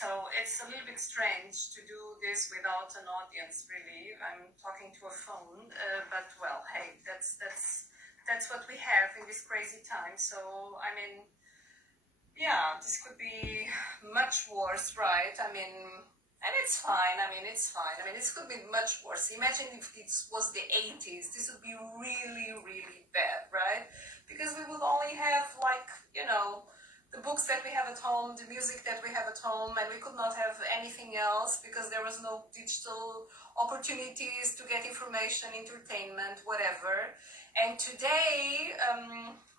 So it's a little bit strange to do this without an audience, really. I'm talking to a phone, but well, hey, that's what we have in this crazy time. So I mean, yeah, this could be much worse, right? I mean, and it's fine. I mean, it's fine. I mean, this could be much worse. Imagine if it was the 80s. This would be really, really bad, right? Because we would only have, like, the books that we have at home, the music that we have at home, and we could not have anything else because there was no digital opportunities to get information, entertainment, whatever. And today,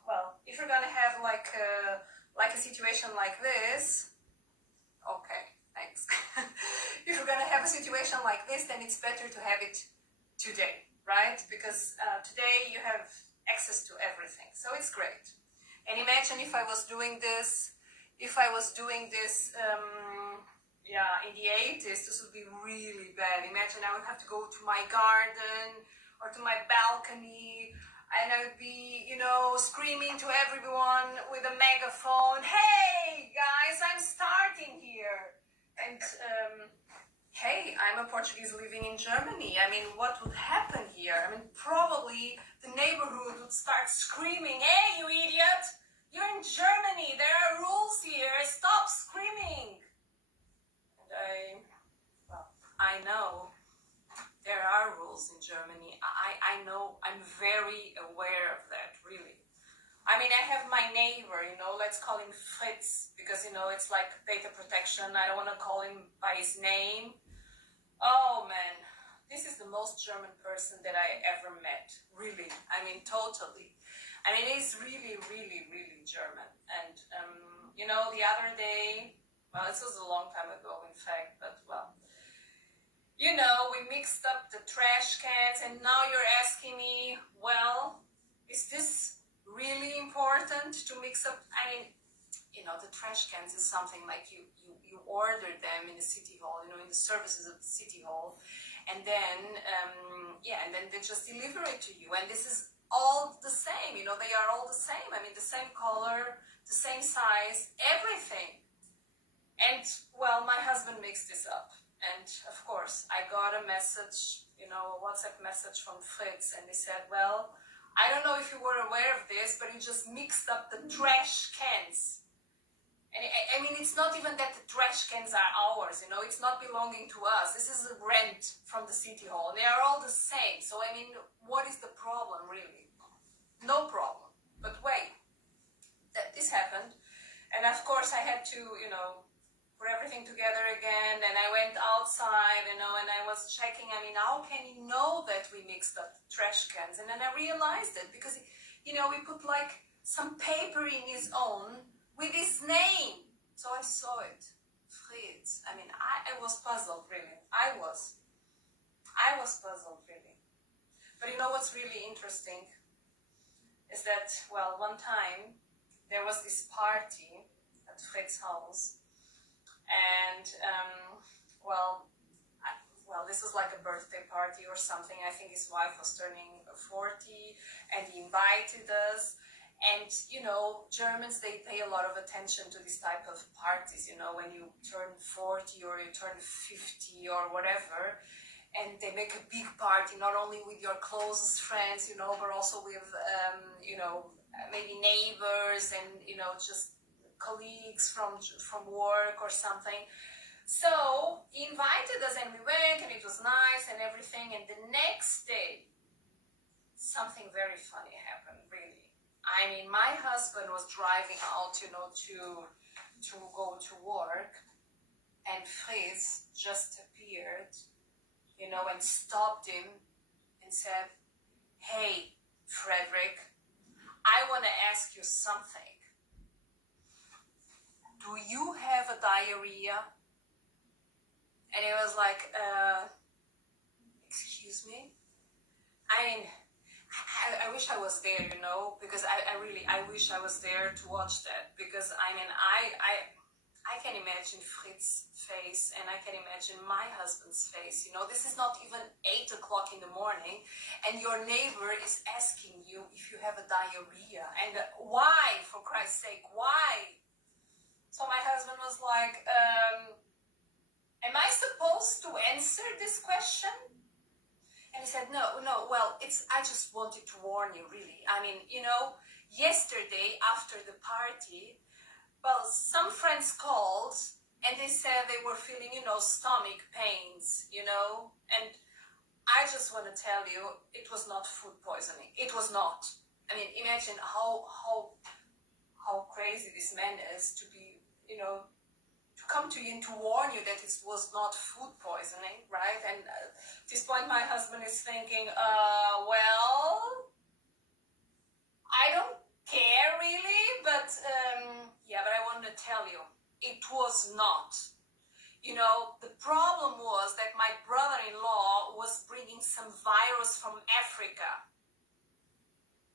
well, if you're gonna have like a situation like this, okay, thanks. If you're gonna have a situation like this, then it's better to have it today, right? Because today you have access to everything, so it's great. And imagine if I was doing this, in the 80s, this would be really bad. Imagine I would have to go to my garden or to my balcony, and I would be, screaming to everyone with a megaphone, "Hey, guys, I'm starting here." And, hey, I'm a Portuguese living in Germany. I mean, what would happen here? I mean, probably the neighborhood would start screaming, "Hey, you idiot! You're in Germany. There are rules here. Stop screaming." And I know there are rules in Germany. I know. I'm very aware of that, really. I mean, I have my neighbor, let's call him Fritz, because, it's like data protection. I don't want to call him by his name. Oh, man. This is the most German person that I ever met. Really. I mean, totally. I mean, he's really, really, really German. And, the other day, well, this was a long time ago, in fact, but, well, we mixed up the trash cans, and now you're asking me, well, is this really important to mix up? I mean, the trash cans is something like you order them in the city hall, in the services of the city hall, and then, and then they just deliver it to you. And this is all the same, they are all the same. I mean, the same color, the same size, everything. And, well, my husband mixed this up. And, of course, I got a message, a WhatsApp message from Fritz, and he said, well, I don't know if you were aware of this, but you just mixed up the trash cans. And I mean, it's not even that the trash cans are ours, it's not belonging to us. This is a rent from the city hall. They are all the same. So, I mean, what is the problem, really? No problem. But wait, this happened. And, of course, I had to, put everything together again, and I went outside, and I was checking, I mean, how can he know that we mixed up the trash cans? And then I realized it, because, we put like some paper in his own with his name. So I saw it. Fritz. I mean, I was puzzled, really. I was puzzled, really. But what's really interesting is that, well, one time there was this party at Fritz's house. And, this was like a birthday party or something. I think his wife was turning 40, and he invited us. And, Germans, they pay a lot of attention to this type of parties, when you turn 40 or you turn 50 or whatever. And they make a big party, not only with your closest friends, but also with, maybe neighbors and, just colleagues from work or something. So he invited us, and we went, and it was nice and everything. And the next day, something very funny happened, really. I mean, my husband was driving out, to go to work, and Fritz just appeared, and stopped him and said, "Hey, Frederick, I want to ask you something. Do you have a diarrhea?" And it was like, excuse me? I mean, I wish I was there, because I wish I was there to watch that. Because, I mean, I can imagine Fritz's face, and I can imagine my husband's face. This is not even 8 o'clock in the morning, and your neighbor is asking you if you have a diarrhea. And why, for Christ's sake, why? So my husband was like, am I supposed to answer this question? And he said, no, well, I just wanted to warn you, really. I mean, yesterday after the party, well, some friends called and they said they were feeling, stomach pains, and I just want to tell you, it was not food poisoning. It was not. I mean, imagine how crazy this man is to be, to come to you and to warn you that it was not food poisoning, right? And at this point, my husband is thinking, well, I don't care really, but yeah, but I want to tell you, it was not. The problem was that my brother-in-law was bringing some virus from Africa.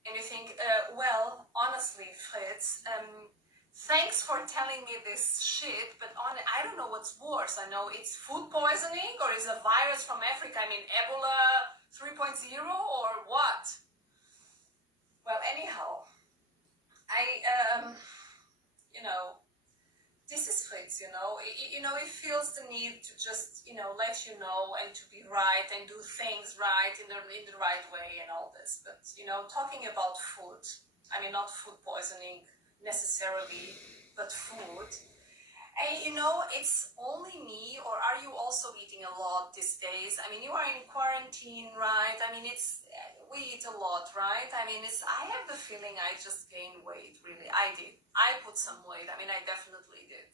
And you think, well, honestly, Fritz, thanks for telling me this shit, but I don't know what's worse. I know it's food poisoning or is a virus from Africa. I mean, Ebola 3.0 or what? Well, anyhow, this is Fritz, he feels the need to just, let you know and to be right and do things right in the right way and all this. But, talking about food, I mean, not food poisoning necessarily, but food. And, it's only me, or are you also eating a lot these days? I mean, you are in quarantine, right? I mean, we eat a lot, right? I mean, I have the feeling I just gained weight, really. I did. I put some weight. I mean, I definitely did,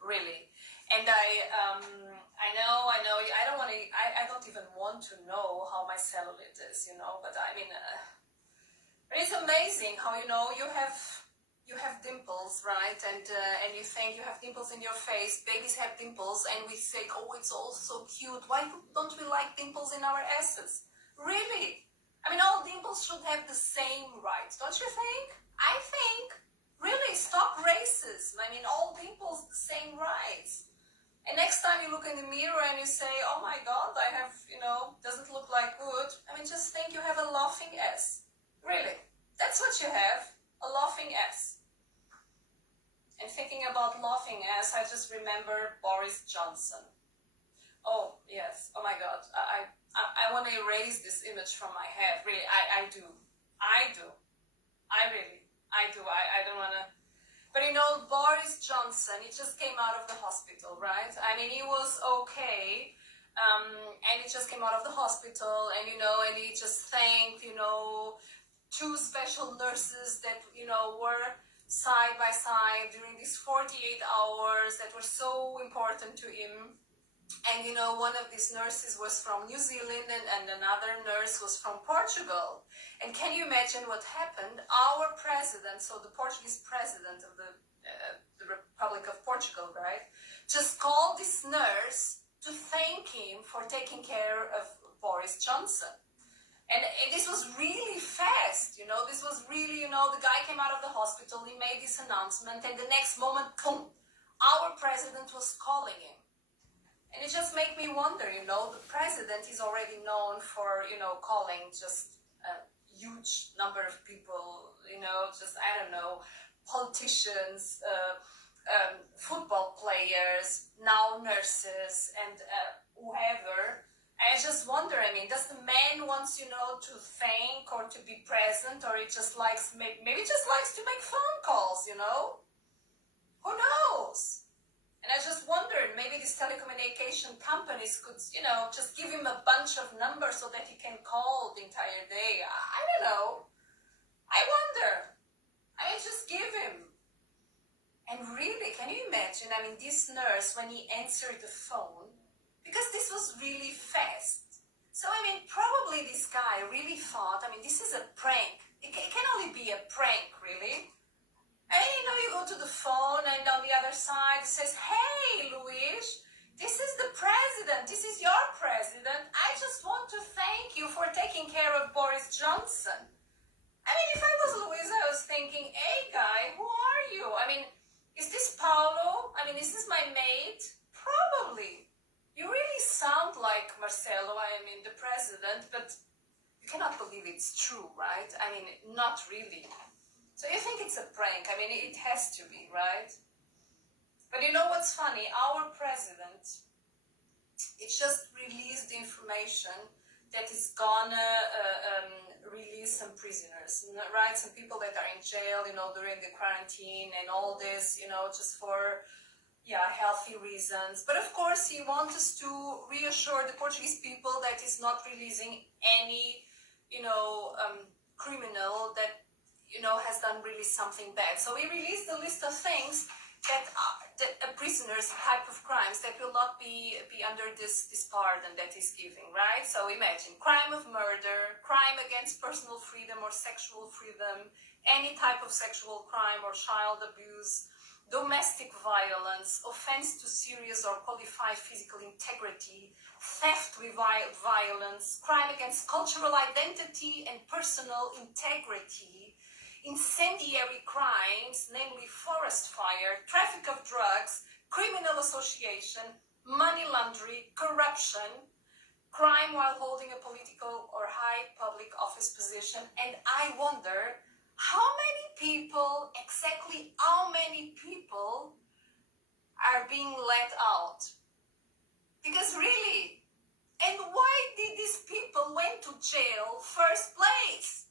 really. And I know, I don't even want to know how my cellulite is, but I mean, it's amazing how, you have dimples, right? And you think you have dimples in your face. Babies have dimples, and we say, oh, it's all so cute. Why don't we like dimples in our asses? Really? I mean, all dimples should have the same rights, don't you think? I think. Really, stop racism. I mean, all dimples the same rights. And next time you look in the mirror and you say, oh my God, I have, doesn't look like good. I mean, just think you have a laughing ass. Really. That's what you have. A laughing ass. And thinking about laughing ass, I just remember Boris Johnson. Oh, yes. Oh my God. I want to erase this image from my head. Really, I do. I do. I don't want to. But Boris Johnson, he just came out of the hospital, right? I mean, he was okay. And he just came out of the hospital and, and he just thanked, two special nurses that, were side by side during these 48 hours that were so important to him. And, one of these nurses was from New Zealand and another nurse was from Portugal. And can you imagine what happened? Our president, so the Portuguese president of the Republic of Portugal, right, just called this nurse to thank him for taking care of Boris Johnson. And this was really fast, this was really, the guy came out of the hospital, he made this announcement, and the next moment, boom, our president was calling him. And it just made me wonder, the president is already known for, calling just a huge number of people, just, I don't know, politicians, football players, now nurses, and whoever. I just wonder, I mean, does the man wants, to thank or to be present, or he just likes, maybe just likes to make phone calls, Who knows? And I just wondered, maybe these telecommunication companies could, just give him a bunch of numbers so that he can call the entire day. I don't know. I wonder. I mean, just give him. And really, can you imagine? I mean, this nurse, when he answered the phone, because this was really fast. So, I mean, probably this guy really thought, I mean, this is a prank. It can only be a prank, really. And you go to the phone and on the other side it says, hey, Luis, this is the president. This is your president. I just want to thank you for taking care of Boris Johnson. I mean, if I was Luis, I was thinking, hey, guy, who are you? I mean, is this Paulo? I mean, is this my mate? Probably. You really sound like Marcelo, I mean, the president, but you cannot believe it's true, right? I mean, not really. So you think it's a prank? I mean, it has to be, right? But you know what's funny? Our president, it just released the information that is gonna release some prisoners, right? Some people that are in jail, during the quarantine and all this, just for healthy reasons. But of course, he wants us to reassure the Portuguese people that he's not releasing any, criminal that, has done really something bad. So he released a list of things that prisoners, type of crimes that will not be under this pardon that he's giving, right? So imagine crime of murder, crime against personal freedom or sexual freedom, any type of sexual crime or child abuse, domestic violence, offense to serious or qualified physical integrity, theft with violence, crime against cultural identity and personal integrity, incendiary crimes, namely forest fire, traffic of drugs, criminal association, money laundering, corruption, crime while holding a political or high public office position. And I wonder, exactly how many people are being let out? Because really, and why did these people went to jail first place?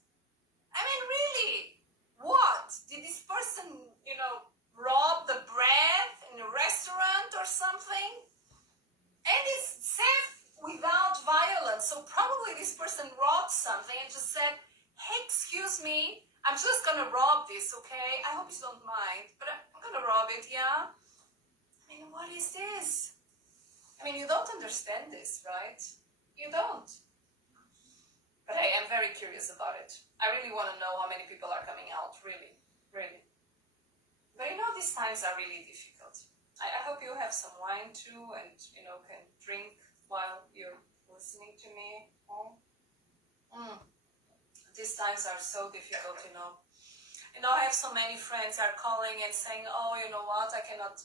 I mean, really, what? Did this person, rob the bread in a restaurant or something? And it's safe without violence. So probably this person robbed something and just said, hey, excuse me, I'm just gonna rob this, okay? I hope you don't mind, but I'm gonna rob it, yeah? I mean, what is this? I mean, you don't understand this, right? You don't. But hey, I'm very curious about it. I really want to know how many people are coming out, really, really. But these times are really difficult. I hope you have some wine too and, can drink while you're listening to me. These times are so difficult, I have so many friends are calling and saying, oh, you know what, I cannot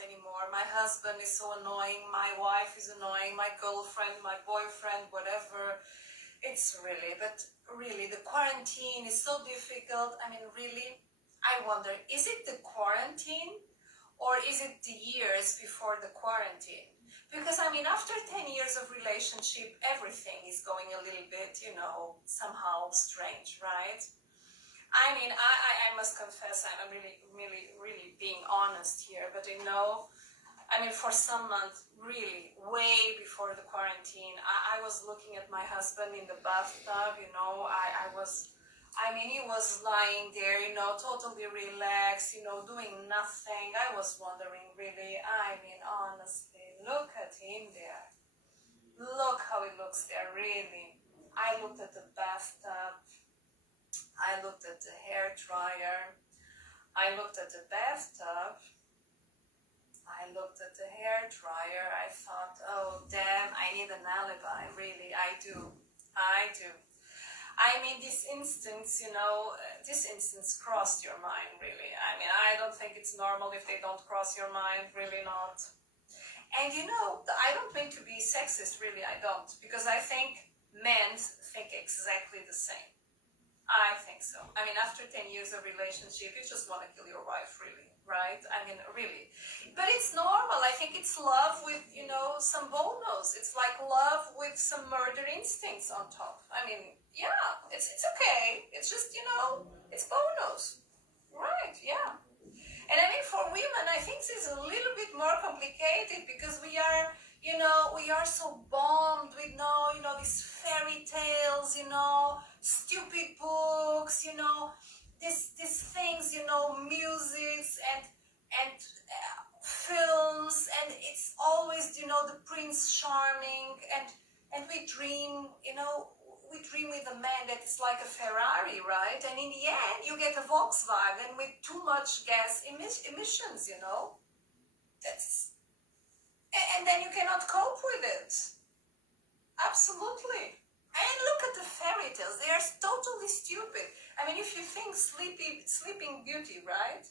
anymore. My husband is so annoying, my wife is annoying, my girlfriend, my boyfriend, whatever. It's really, the quarantine is so difficult. I mean, really, I wonder, is it the quarantine or is it the years before the quarantine? Because, after 10 years of relationship, everything is going a little bit, somehow strange, right? I must confess, I'm really, really, really being honest here, but for some months, really, way before the quarantine, I was looking at my husband in the bathtub, he was lying there, totally relaxed, doing nothing. I was wondering, really, honestly, look at him there. Look how he looks there, really. I looked at the bathtub. I looked at the hair dryer. I looked at the bathtub. I looked at the hair dryer. I thought, oh, damn, I need an alibi. Really, I do. This instance crossed your mind, really. I don't think it's normal if they don't cross your mind, really not. And I don't mean to be sexist, really, I don't. Because I think men think exactly the same. I think so. After 10 years of relationship, you just want to kill your wife, really, right? Really. But it's normal. I think it's love with, some bonus. It's like love with some murder instincts on top. It's okay. It's just, it's bonus. Right, yeah. And for women, I think this is a little bit more complicated because we are so bombed with, these fairy tales, stupid books, these things, musics and films, and it's always, the Prince Charming, and we dream, with a man that is like a Ferrari, right? And in the end, you get a Volkswagen with too much gas emissions, and then you cannot cope with it. Absolutely. And look at the fairy tales. They are totally stupid. If you think Sleeping Beauty, right?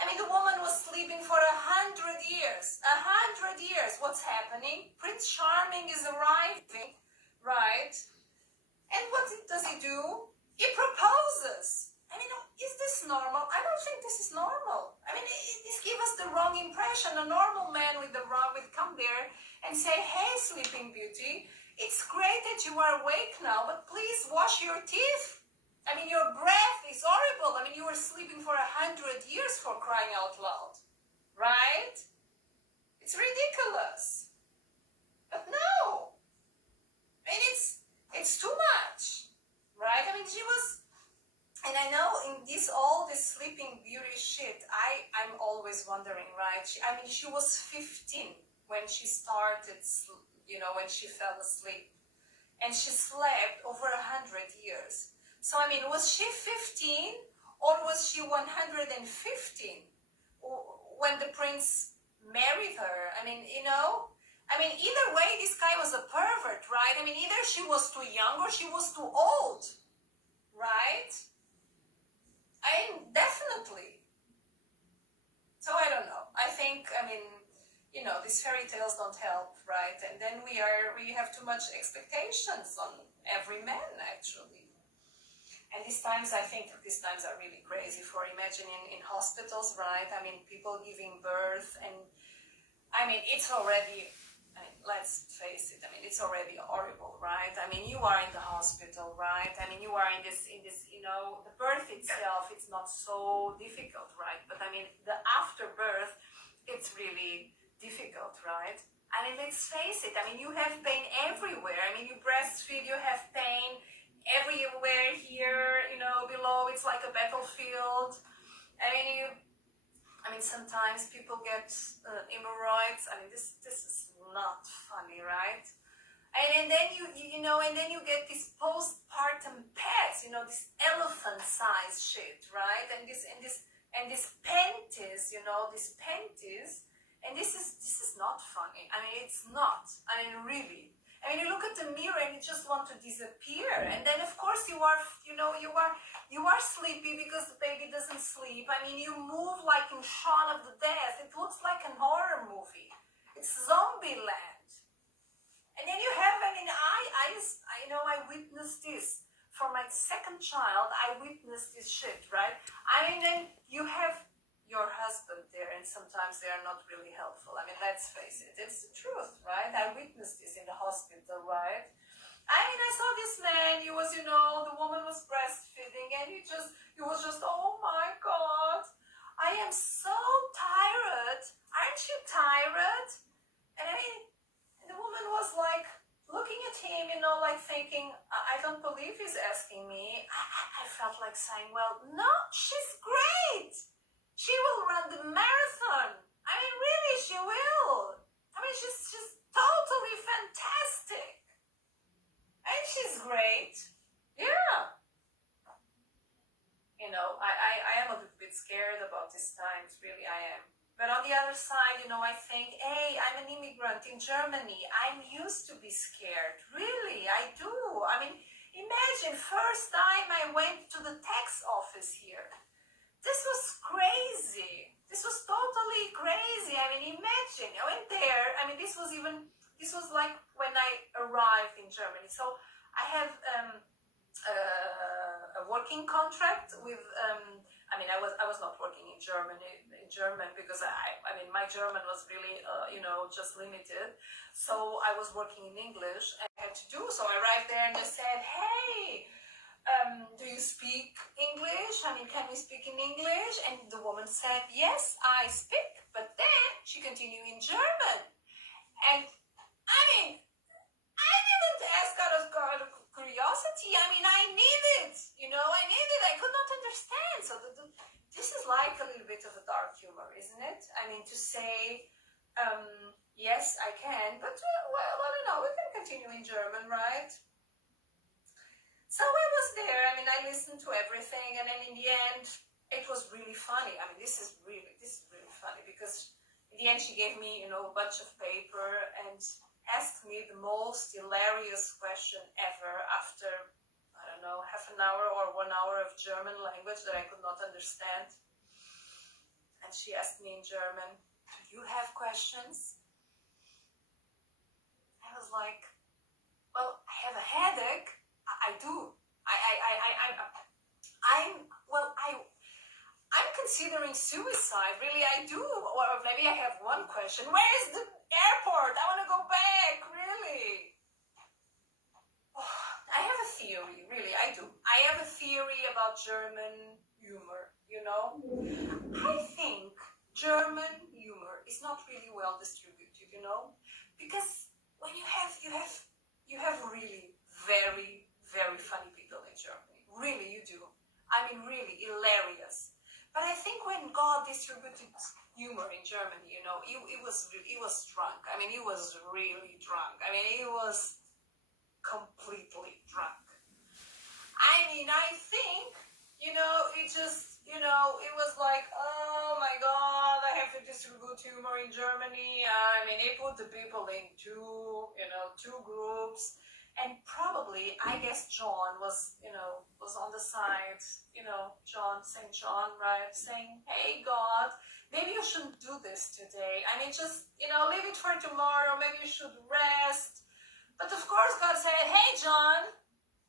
The woman was sleeping for 100 years. 100 years. What's happening? Prince Charming is arriving, right? And what does he do? He proposes. Is this normal? I don't think this is normal. This gives us the wrong wrong impression. A normal man would come there and say, hey, Sleeping Beauty, it's great that you are awake now, but please wash your teeth. I mean, your breath is horrible. I mean, you were sleeping for 100 years, for crying out loud, right? It's ridiculous. But no, I mean, it's too much, right? I mean, she was, and I know in all this Sleeping Beauty shit, I'm always wondering, right? She was 15 when she started, when she fell asleep, and she slept over 100 years. So, I mean, was she 15 or was she 115 when the prince married her? I mean, either way, this guy was a pervert, right? I mean, either she was too young or she was too old, right? Definitely. So, I don't know. I think, these fairy tales don't help, right? And then we have too much expectations on every man, actually. And these times are really crazy for imagining in hospitals, right? I mean, people giving birth, and it's already, let's face it, it's already horrible, right? I mean, you are in the hospital, right? I mean, you are in this, the birth itself, it's not so difficult, right? But I mean, the afterbirth, it's really difficult, right? I mean, let's face it, you have pain everywhere. I mean, you breastfeed, you have pain everywhere here, below, it's like a battlefield. Sometimes people get hemorrhoids. This is not funny, right? And then you get this postpartum pets, this elephant-sized shit, right? And this panties, these panties, and this is not funny. It's not. Really. You look at the mirror and you just want to disappear. And then, of course, you are sleepy because the baby doesn't sleep. You move like in Shaun of the Dead. It looks like a horror movie. It's zombie land. And then you have, I witnessed this. For my second child, I witnessed this shit, right? Then you have your husband there, and sometimes they are not really helpful. Let's face it, it's the truth, right? I witnessed this in the hospital, right? I saw this man, he was, the woman was breastfeeding, and he was just, oh my God, I am so tired. Aren't you tired? And the woman was like, looking at him, like thinking, I don't believe he's asking me. I felt like saying, well, no, she's great. She will run the marathon. Really, she will. She's totally fantastic. And she's great. Yeah. I am a little bit scared about these times. Really, I am. But on the other side, I think, hey, I'm an immigrant in Germany. I'm used to be scared. Really, I do. Imagine, first time I went to the tax office here. This was crazy. This was totally crazy. Imagine, I went there. This was like when I arrived in Germany. So I have a working contract with, I was not working in German because my German was really, just limited. So I was working in English. I had to do, so I arrived there and they said, hey, do you speak English? Can we speak in English? And the woman said, yes, I speak. But then she continued in German. And I didn't ask out of curiosity. I need it. I need it. I could not understand. So this is like a little bit of a dark humor, isn't it? To say, yes, I can. But, well, I don't know. We can continue in German, right? So I was there, I listened to everything, and then in the end, it was really funny. This is really funny, because in the end, she gave me, a bunch of paper and asked me the most hilarious question ever after, I don't know, half an hour or 1 hour of German language that I could not understand. And she asked me in German, do you have questions? I was like, well, I have a headache. I do. I'm considering suicide. Really, I do. Or maybe I have one question. Where is the airport? I want to go back. Really. I have a theory. Really, I do. I have a theory about German humor. You know, I think German humor is not really well distributed. You know, because when you have really very very funny people in Germany. Really, you do. I mean, really hilarious. But I think when God distributed humor in Germany, you know, he was drunk. I mean, he was really drunk. I mean, he was completely drunk. I mean, I think, you know, it just, you know, it was like, oh my God, I have to distribute humor in Germany. I mean, he put the people in two groups. And probably, I guess John was, you know, was on the side, you know, St. John, right, saying, hey, God, maybe you shouldn't do this today. I mean, just, you know, leave it for tomorrow. Maybe you should rest. But of course, God said, hey, John,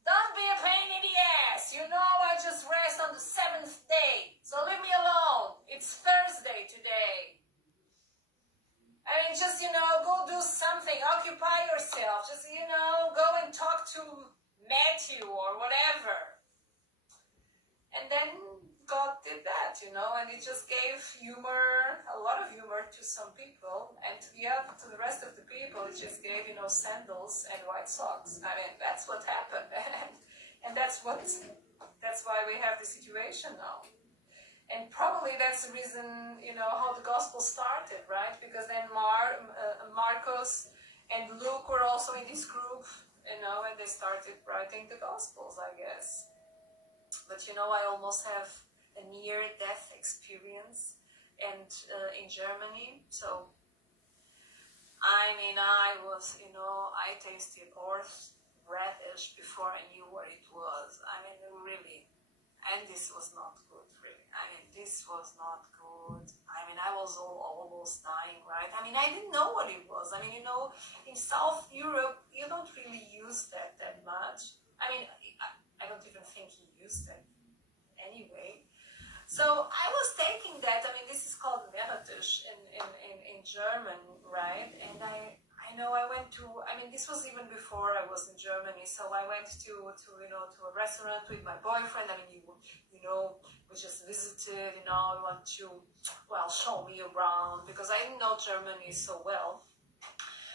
don't be a pain in the ass. You know, I just rest on the 7th day. So leave me alone. It's Thursday today. I mean, just, you know, go do something. Occupy yourself. Just, you know, go and talk to Matthew or whatever. And then God did that, you know, and He just gave humor, a lot of humor to some people. And to the rest of the people, He just gave, you know, sandals and white socks. I mean, that's what happened. And that's why we have the situation now. And probably that's the reason, you know, how the gospel started, right? Because then Marcos and Luke were also in this group, you know, and they started writing the gospels, I guess. But, you know, I almost have a near-death experience and in Germany. So, I mean, I tasted horseradish before I knew what it was. I mean, really. And this was not good, really. I mean, this was not good. I mean, I was almost dying, right? I mean, I didn't know what it was. I mean, you know, in South Europe, you don't really use that much. I mean, I don't even think he used it anyway. So I was taking that. I mean, this is called Meerrettich in German, right? And I know I went to, I mean, this was even before I was in Germany. So I went to a restaurant with my boyfriend. I mean, you know, we just visited, you know, we want to, well, show me around because I didn't know Germany so well.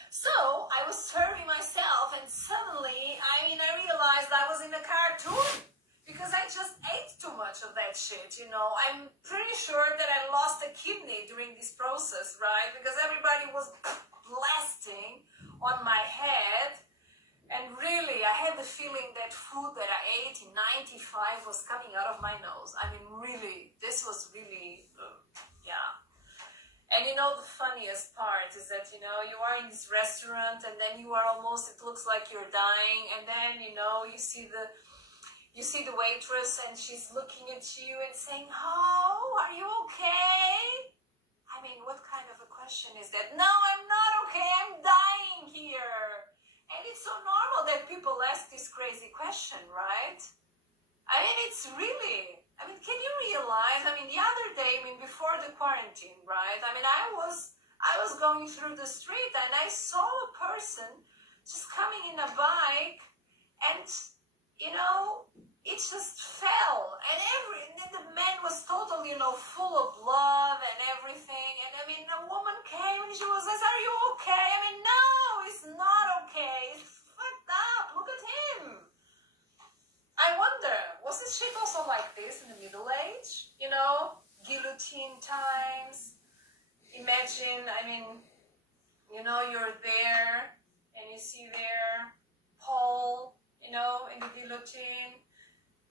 So I was serving myself and suddenly, I mean, I realized I was in a cartoon because I just ate too much of that shit, you know. I'm pretty sure that I lost a kidney during this process, right? Because everybody was blasting on my head. And really, I had the feeling that food that I ate in 95 was coming out of my nose. I mean, really, this was really, yeah. And you know, the funniest part is that, you know, you are in this restaurant and then you are almost, it looks like you're dying. And then, you know, you see the waitress and she's looking at you and saying, oh, are you okay? I mean, what kind of a question is that? No, I'm not okay. I'm dying here. And it's so normal that people ask this crazy question, right? I mean, it's really, I mean, can you realize, I mean, the other day, I mean, before the quarantine, right? I mean, I was going through the street and I saw a person just coming in a bike and, you know, it just fell. And the man was totally, you know, full of blood and everything. And I mean, a woman came and she was like, are you okay? I mean, no, he's not okay. He's fucked up. Look at him. I wonder, was this shit also like this in the Middle Age? You know, guillotine times. Imagine, I mean, you know, you're there and you see there Paul, you know, in the guillotine.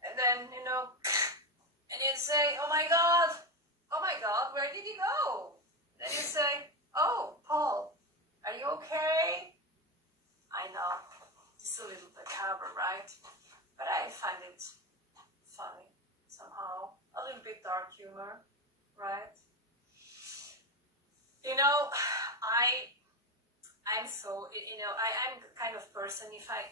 And then, you know, and you say, oh my God, where did he go? Then you say, oh, Paul, are you okay? I know, it's a little macabre, right? But I find it funny somehow, a little bit dark humor, right? You know, I'm so, you know, I'm the kind of person, if I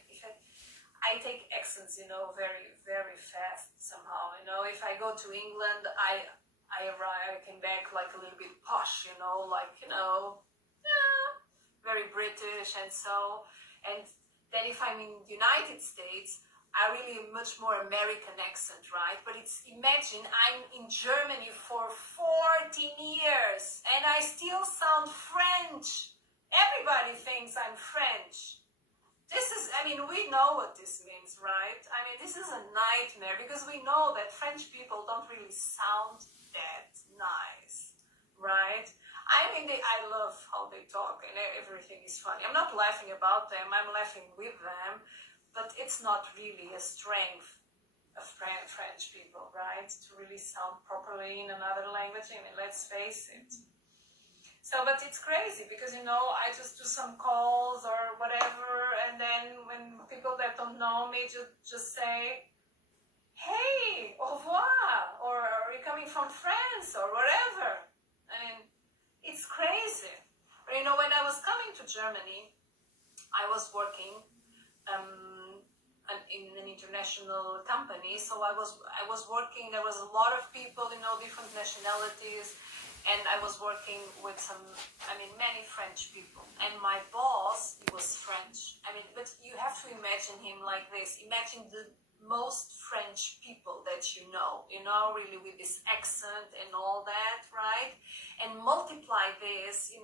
take accents, you know, very, very fast somehow. You know, if I go to England, I I arrived, I came back like a little bit posh, like, yeah, very British and so. And then if I'm in the United States, I really a much more American accent, right? But imagine I'm in Germany for 14 years and I still sound French. Everybody thinks I'm French. We know what this means, right? This is a nightmare because we know that French people don't really sound that nice, right? I love how they talk and everything is funny. I'm not laughing about them, I'm laughing with them, but it's not really a strength of French people, right? To really sound properly in another language. Let's face it. So, but it's crazy because, I just do some calls or whatever, and then when people that don't know me just say, hey, au revoir, or are you coming from France, or whatever. It's crazy. When I was coming to Germany, I was working in an international company, so I was working, there was a lot of people, different nationalities, and I was working with many French people. And my boss, he was French. But you have to imagine him like this. Imagine the most French people that really with this accent and all that, right? And multiply this,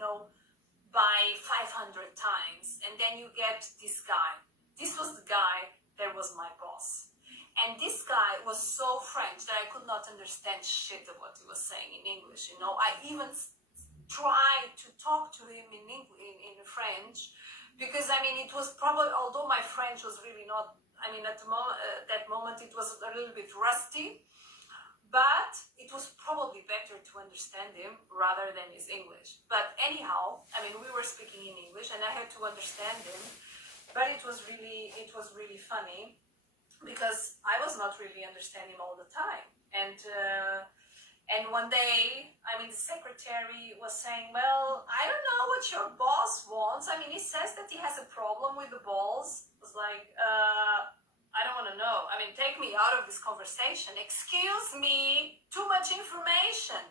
by 500 times. And then you get this guy. This was the guy that was my boss. And this guy was so French that I could not understand shit of what he was saying in English. I even tried to talk to him in French because it was probably, although my French was really not, at that moment it was a little bit rusty, but it was probably better to understand him rather than his English. But anyhow, we were speaking in English and I had to understand him, but it was really funny, because I was not really understanding all the time. And one day, the secretary was saying, well, I don't know what your boss wants. He says that he has a problem with the balls. I was like, I don't want to know. Take me out of this conversation. Excuse me, too much information.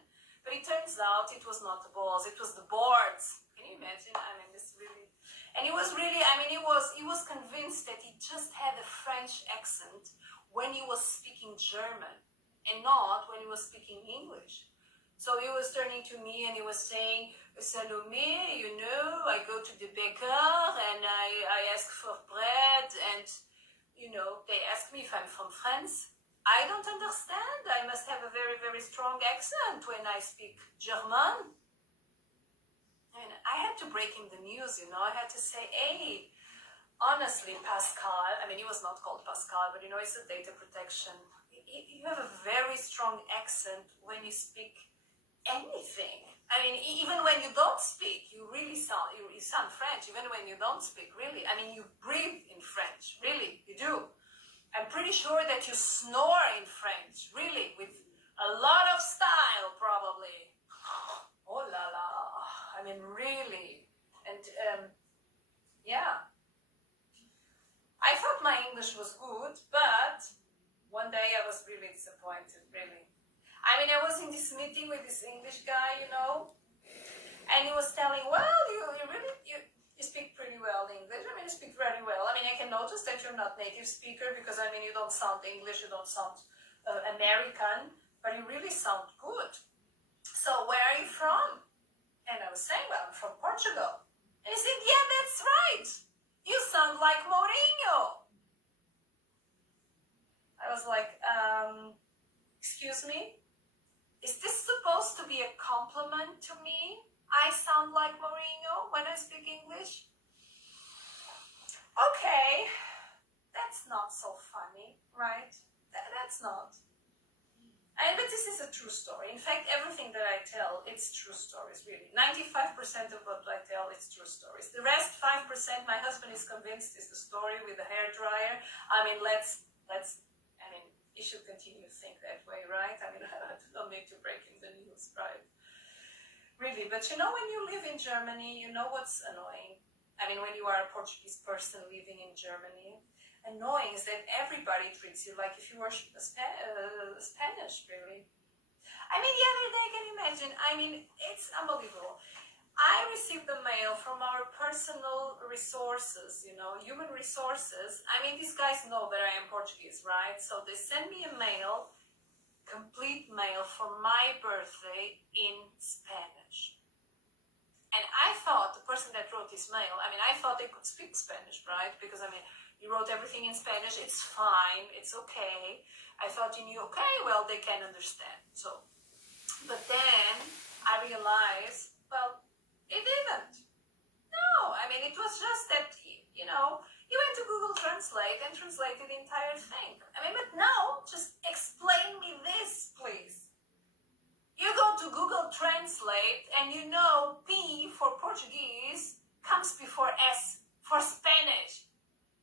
But it turns out it was not the balls, it was the boards. Can you imagine? This really... And he was really, he was convinced that he just had a French accent when he was speaking German and not when he was speaking English. So he was turning to me and he was saying, Salome, I go to the baker and I ask for bread and, they ask me if I'm from France. I don't understand. I must have a very, very strong accent when I speak German. I had to break him the news, I had to say, hey, honestly, Pascal, he was not called Pascal, but it's a data protection. You have a very strong accent when you speak anything. Even when you don't speak, you really sound French, even when you don't speak, really. You breathe in French, really, you do. I'm pretty sure that you snore in French, really, with a lot of style, probably. Oh la la. Really. And, yeah. I thought my English was good, but one day I was really disappointed, really. I was in this meeting with this English guy, and he was telling, well, you speak pretty well English. You speak very well. I can notice that you're not native speaker because, you don't sound English, you don't sound American, but you really sound good. So where are you from? And I was saying, well, I'm from Portugal. And he said, yeah, that's right. You sound like Mourinho. I was like, excuse me? Is this supposed to be a compliment to me? I sound like Mourinho when I speak English? Okay, that's not so funny, right? That's not. But this is a true story. In fact, everything that I tell, it's true stories, really. 95% of what I tell is true stories. The rest, 5%, my husband is convinced is the story with the hairdryer. You should continue to think that way, right? I don't need to break in the news, right? Really, but when you live in Germany, you know what's annoying? When you are a Portuguese person living in Germany, annoying is that everybody treats you like if you were Spanish, really. I mean, the other day, can you imagine? I mean, it's unbelievable. I received the mail from our personal resources, human resources. I mean, these guys know that I am Portuguese, right? So they send me a mail, complete mail for my birthday in Spanish. And I thought the person that wrote this mail, I mean, I thought they could speak Spanish, right? Because, I mean, he wrote everything in Spanish. It's fine. It's okay. I thought he knew, okay, well, they can understand. So, but then I realized, well, it didn't. No, I mean, it was just that, you went to Google Translate and translated the entire thing. I mean, but now, just explain me this, please. You go to Google Translate and P for Portuguese comes before S for Spanish.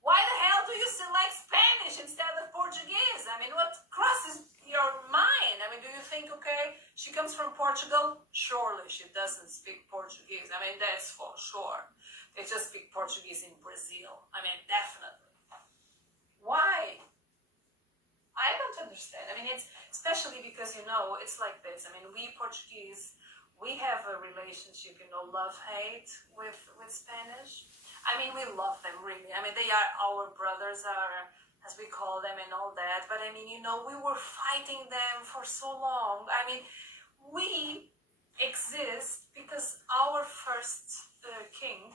Why the hell do you select Spanish instead of Portuguese? I mean, what crosses your mind? I mean, do you think, okay, she comes from Portugal? Surely she doesn't speak Portuguese. I mean, that's for sure. They just speak Portuguese in Brazil. I mean, definitely. Why? I don't understand. I mean, it's especially because, it's like this. I mean, we Portuguese, we have a relationship, love-hate with Spanish. I mean, we love them, really. I mean, they are our brothers, as we call them and all that. But, I mean, we were fighting them for so long. I mean, we exist because our first king,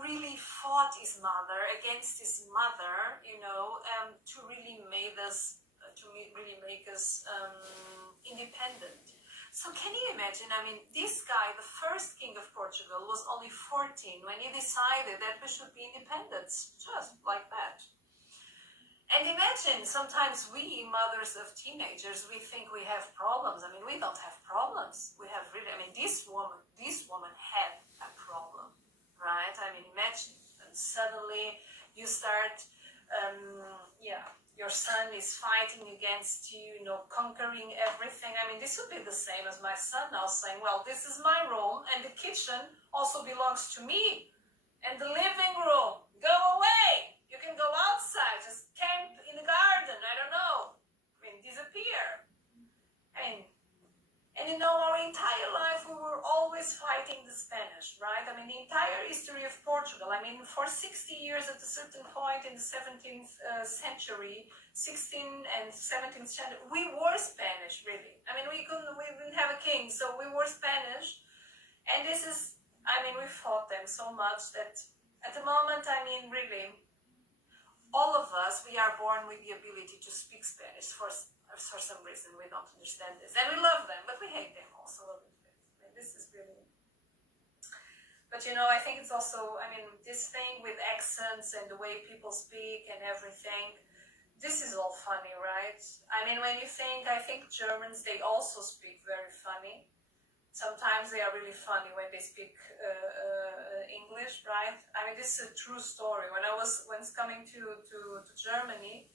really fought his mother against his mother, to really make us, independent. So can you imagine? I mean, this guy, the first king of Portugal, was only 14 when he decided that we should be independent, just like that. And imagine, sometimes we, mothers of teenagers, we think we have problems. I mean, we don't have problems. We have really, this woman had a problem. Right? I mean, imagine, and suddenly you start, your son is fighting against you, conquering everything. I mean, this would be the same as my son now saying, well, this is my room, and the kitchen also belongs to me. And the living room, go away. You can go outside, just camp in the garden, I don't know. I mean, disappear. And our entire life we were always fighting the Spanish, right? I mean, the entire history of Portugal. I mean, for 60 years at a certain point in the 17th century, 16th and 17th century, we were Spanish, really. I mean, we didn't have a king, so we were Spanish. And this is, we fought them so much that at the moment, really, all of us, we are born with the ability to speak Spanish for some reason. We don't understand this. And we love them, but we hate them also a little bit. I mean, this is really... But, I think it's also, this thing with accents and the way people speak and everything, this is all funny, right? I mean, when you think, I think Germans, they also speak very funny. Sometimes they are really funny when they speak English, right? I mean, this is a true story. When I was coming to Germany,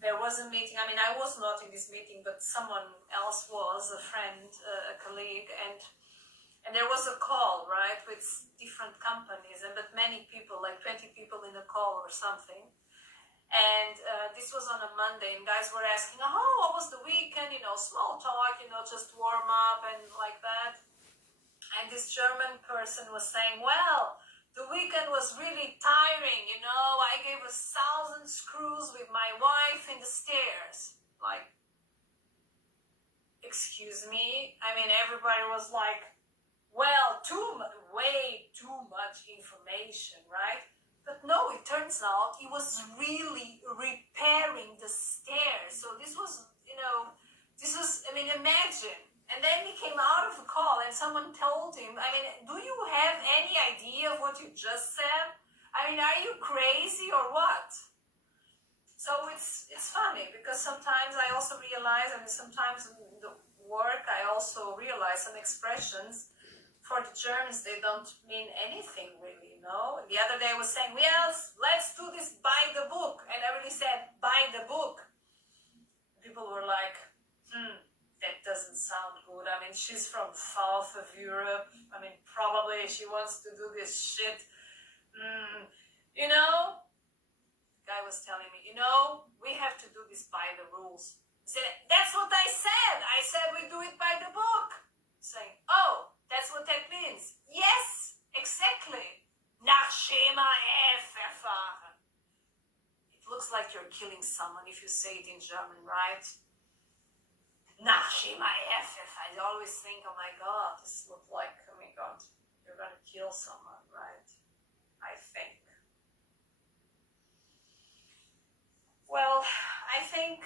there was a meeting. I mean, I was not in this meeting, but someone else was, a friend, a colleague, and there was a call, right, with different companies, but many people, like 20 people in a call or something. And this was on a Monday, and guys were asking, oh, what was the weekend? Small talk, just warm up and like that. And this German person was saying, well, the weekend was really tiring, I gave 1,000 screws with my wife in the stairs. Like, excuse me? I mean, everybody was like, well, way too much information, right? But no, it turns out he was really repairing the stairs. So this was, imagine. And then he came out of the call and someone told him, do you have any idea of what you just said? Are you crazy or what? So it's funny because sometimes I also realize, sometimes in the work I also realize some expressions for the Germans, they don't mean anything really, The other day I was saying, well, let's do this by the book. And I really said, by the book. People were like, that doesn't sound good. She's from south of Europe. Probably she wants to do this shit. The guy was telling me, we have to do this by the rules. That's what I said. I said we do it by the book. Saying, oh, that's what that means. Yes, exactly. Nach Schema F erfahren. It looks like you're killing someone if you say it in German, right? Nach Schema F. I always think, oh my God, this looks like, oh my God, you're gonna kill someone, right? I think. Well, I think,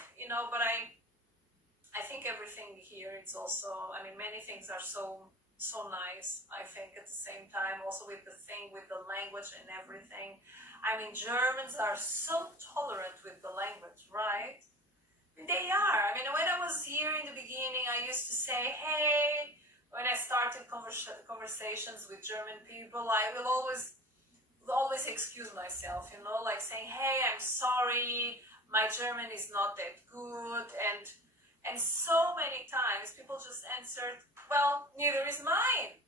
but I think everything here, it's also, many things are so nice. I think at the same time, also with the thing, with the language and everything. Germans are so tolerant with the language, right? They are. When I was here in the beginning, I used to say, hey, when I started conversations with German people, I will always excuse myself, like saying, hey, I'm sorry, my German is not that good, and so many times people just answered, well, neither is mine.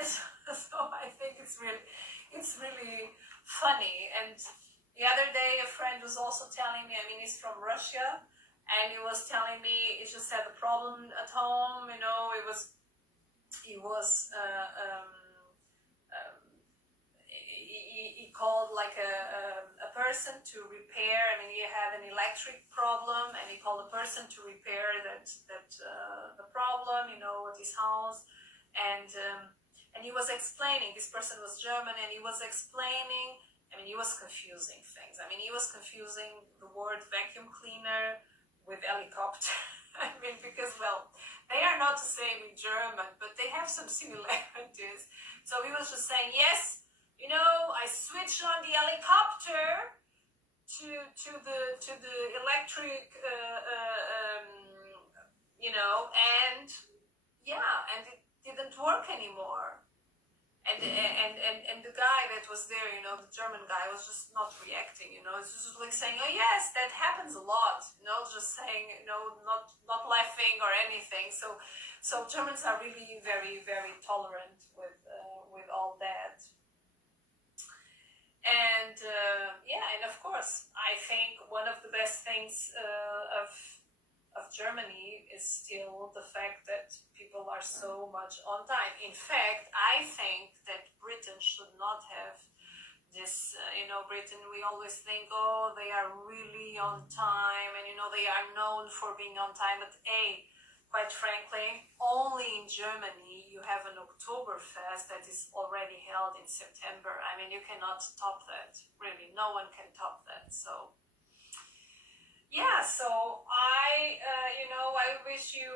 So I think it's really funny. And the other day, a friend was also telling me, he's from Russia, and he was telling me he just had a problem at home. He called like a person to repair. He had an electric problem, and he called a person to repair the problem, at his house, and he was explaining. This person was German, and he was explaining. He was confusing things. He was confusing the word vacuum cleaner with helicopter. Because, well, they are not the same in German, but they have some similarities. So he was just saying, yes, I switched on the helicopter to the electric, and yeah, and it didn't work anymore. And the guy that was there, the German guy, was just not reacting. It's just like saying, oh yes, that happens a lot. Just saying, not laughing or anything. So Germans are really very, very tolerant with all that. And and of course, I think one of the best things of Germany is still the fact that people are so much on time. In fact, I think that Britain should not have this, Britain, we always think, oh, they are really on time, and, they are known for being on time. But, quite frankly, only in Germany you have an Oktoberfest that is already held in September. You cannot top that, really. No one can top that. So, yeah, so I wish you,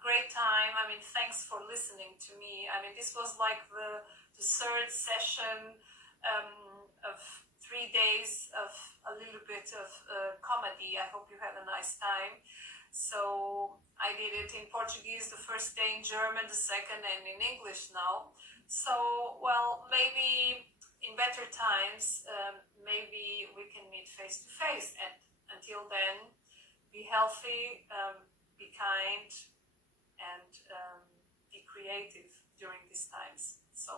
great time. Thanks for listening to me. This was like the third session of 3 days of a little bit of comedy. I hope you had a nice time. So I did it in Portuguese the first day, in German the second, and in English now. So, well, maybe in better times, maybe we can meet face to face. And until then, be healthy, be kind, and be creative during these times. So